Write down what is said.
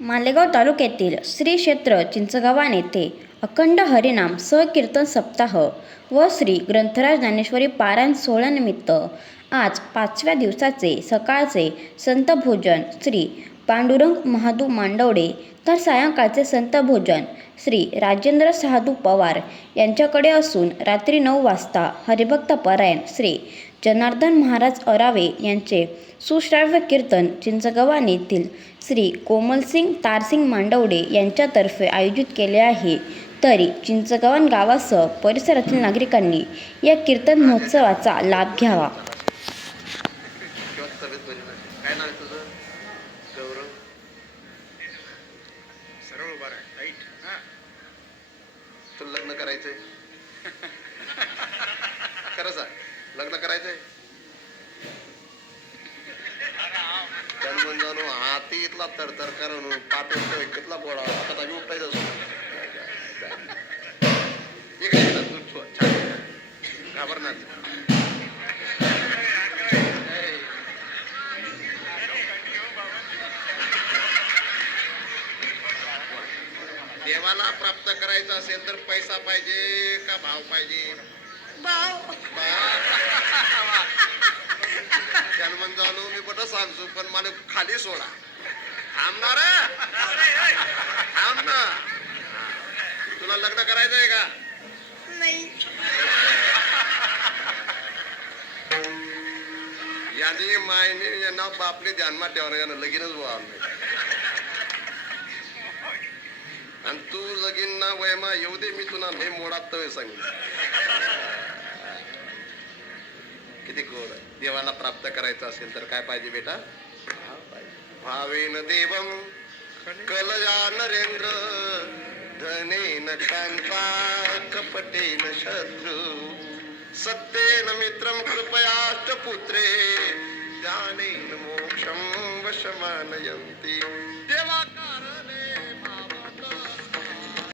मालेगाव तालुक्यातील श्री क्षेत्र चिंचगावान येथे अखंड हरिनाम सहकीर्तन सप्ताह व श्री ग्रंथराज ज्ञानेश्वरी पारायण सोहळ्यानिमित्त आज 5व्या दिवसाचे सकाळचे संतभोजन श्री पांडुरंग महादू मांडवडे तर सायंकाळचे संतभोजन श्री राजेंद्र साधू पवार यांच्याकडे असून रात्री 9 वाजता हरिभक्त पारायण श्री जनार्दन महाराज अरावे यांचे सुश्राव्य कीर्तन चिंचगव्हाण येथील श्री कोमलसिंग तारसिंग मांडवडे यांच्यातर्फे आयोजित केले आहे. तरी चिंचगव्हाण गावासह परिसरातील नागरिकांनी या कीर्तन महोत्सवाचा लाभ घ्यावा. लग्न करायचंय खरं सांग, लग्न करायचंय जन्मून जाणू हाती इथला तरतर करून पाठवतो कितला बोळा आता उपटायचं घाबरणार देवाला प्राप्त करायचं असेल तर पैसा पाहिजे का भाव पाहिजे? भाव. जन्मन जाणू मी बट सांगतो पण मला खाली सोडा. थांबणार थांब ना. तुला लग्न करायचंय का? नाही. याने मायने यांना बापने ध्यानमा ठेवणार यानं लगीनच व्हावं नाही. आणि तू लगीन ना वयमा येऊ दे मी तुला हे मोडात तवे सांगितलं. किती गोड. देवाला प्राप्त करायचं असेल तर काय पाहिजे बेटा? भावेन देवम कलया नरेंद्र धनेन कांता कपटेन शत्रू सत्येन मित्रम कृपयाश्च पुत्रे ज्ञानेन मोक्षम वशमानयन्ति. देवा